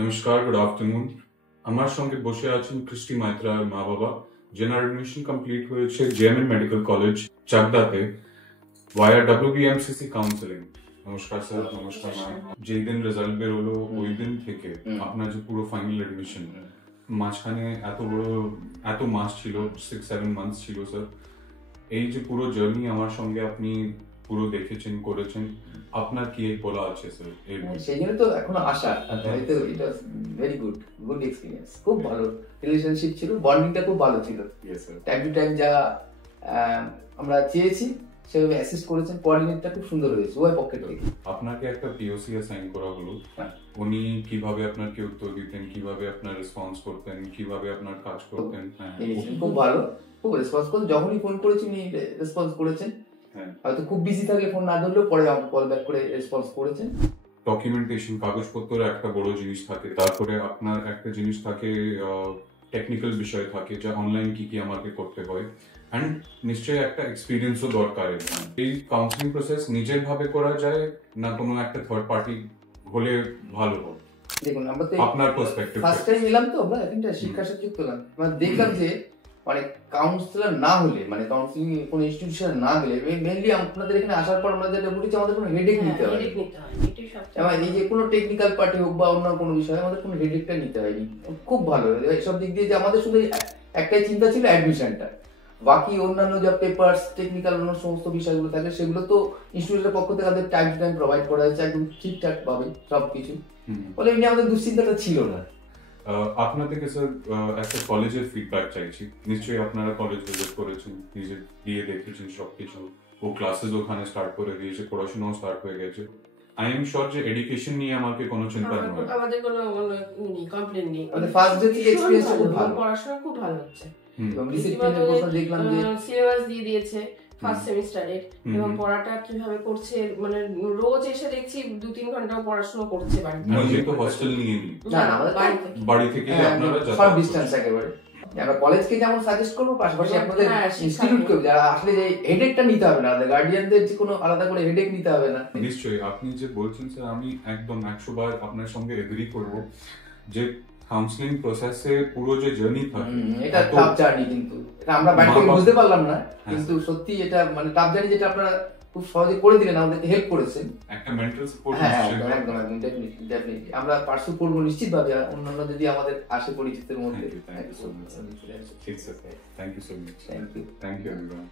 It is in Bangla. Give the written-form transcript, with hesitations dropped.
নমস্কার, গুড আফটারনুন। আমার সঙ্গে বসে আছেন কৃষ্টি মাইত্রার মা বাবা, যেনার এডমিশন কমপ্লিট হয়েছে জেএমএন মেডিকেল কলেজ চাকদাতে ভায়া WBMCC কাউন্সেলিং। নমস্কার স্যার। নমস্কার ম্যাম। যেই দিন রেজাল্ট বেরোলো ওই দিন থেকে আপনার যে পুরো ফাইনাল এডমিশন, মাঝখানে এত মাস ছিল, 6-7 মান্থস ছিল স্যার। এই যে পুরো জার্নি আমার সঙ্গে আপনি পুরো দেখেছেন, করেছেন, আপনার কি বলা আছে স্যার? সেই জন্য তো এখনো আশা, হয়তো এটা ভেরি গুড এক্সপিরিয়েন্স, খুব ভালো রিলেশনশিপ ছিল, বন্ডিংটা খুব ভালো ছিল। টাইম টু টাইম যা আমরা চেয়েছি সেভাবে অ্যাসিস্ট করেছেন, কোঅর্ডিনেটটা খুব সুন্দর হয়েছে ওই পক্ষে থেকে। আপনাকে একটা পিওসি অ্যাসাইন করা হলো, উনি কিভাবে আপনাকে উত্তর দিতেন, কিভাবে আপনার রেসপন্স করতেন, কিভাবে আপনার কাজ করতেন? খুব ভালো, খুব রেসপন্স করতেন। যখনই ফোন করেছি উনি রেসপন্স করেছেন। হয়তো খুব বিজি থাকলে ফোন না ধরলেও পরে আমাকে কল ব্যাক করে রেসপন্স করেছেন। ডকুমেন্টেশন, কাগজপত্রের একটা বড় জিনিস থাকে, তারপরে আপনার একটা জিনিস থাকে টেকনিক্যাল বিষয় থাকে, যে অনলাইন কি কি আমাকে করতে হয়, অ্যান্ড নিশ্চয়ই একটা এক্সপিরিয়েন্সও দরকার। এই কাউন্সিলিং প্রসেস নিজের ভাবে করা যায় না কোনো একটা থার্ড পার্টি হলে ভালো হয়? দেখুন, আমরা তো আপনার পার্সপেক্টিভ ফার্স্ট টাইম এলাম, তো আমরা একটা শিক্ষার সাথে যুক্ত হলাম, আমরা দেখলাম যে মানে কাউন্সিলর না হলে, মানে কাউন্সিলিং কোন ইনস্টিটিউশন না গেলে, মেইনলি আপনাদের এখানে আসার পর আমরা যেটা বুঝেছি, আমাদের কোনো হেডেক নিতে হয়। এই যে কোনো টেকনিক্যাল পার্টি হোক বা অন্য কোনো বিষয়, আমাদের কোনো হেডেকটা নিতে হয়নি। খুব ভালো এইসব দিক দিয়ে, যে আমাদের শুধু একটাই চিন্তা ছিল অ্যাডমিশনটা, বাকি অন্যান্য যা পেপারস, টেকনিক্যাল অন্য সমস্ত বিষয়গুলো থাকে সেগুলো তো ইনস্টিটিউটের পক্ষ থেকে আমাদের টাইম টু টাইম প্রোভাইড করা হয়েছে একদম ঠিকঠাক ভাবে সবকিছু। বলে এমনি আমাদের দুশ্চিন্তাটা ছিল না। আপনার থেকে স্যার একটা কলেজের ফিডব্যাক চাইছি। নিশ্চয়ই আপনারা কলেজ ভিজিট করেছেন, নিজে গিয়ে দেখেছেন সবকিছু, ও ক্লাসেস ওখানে স্টার্ট করে দিয়েছে, পড়াশোনাও স্টার্ট হয়ে গেছে। আই এম শিওর যে এডুকেশন নিয়ে আমাকে কোনো চিন্তা নেই, আমাদের কোনো কমপ্লেইন নেই। আমাদের ফার্স্ট ডে থেকে এক্সপেরিয়েন্স খুব ভালো, পড়াশোনা খুব ভালো হচ্ছে। ডিসিপ্লিনের কথা দেখলাম যে সিলেবাস দিয়ে দিয়েছে ফার্স্ট সেমিস্টারে, এবং পড়াটা কিভাবে করছে, মানে রোজ এসে দেখছি 2-3 ঘন্টা পড়াশোনা করছে বাড়িতে। মানে তো হোস্টেল নিয়ে নি, না আমাদের বাড়ি থেকে আপনারা সব ডিসটেন্স একেবারে। আমরা কলেজকে যেমন সাজেস্ট করবো, পাশাপাশি আপনাদের ইনস্টিটিউটকেও, যারা আসলে যে হেডেকটা নিতে হবে না, গার্ডিয়ানদের যে কোনো আলাদা করে হেডেক নিতে হবে না। নিশ্চয়ই আপনি যে বলছেন স্যার, আমি একদম 100 বার আপনার সঙ্গে এগ্রি করব যে কাউন্সিলিং প্রসেসে পুরো যে জার্নি থাকে, এটা টাফ জার্নি, কিন্তু এটা আমরা বাইরে থেকে বুঝতে পারলাম না, কিন্তু সত্যি এটা মানে টাফ জার্নি, যেটা আপনারা খুব সহজে করে দিলেন, আমাদেরকে হেল্প করেছেন, একটা মেন্টাল সাপোর্ট। একদম ডেফিনেটলি আমরা পার্সু করবো নিশ্চিতভাবে, অন্যান্য যদি আমাদের আসে পরিচিতের মধ্যে। Thank you so much. Thank you. Thank you everyone.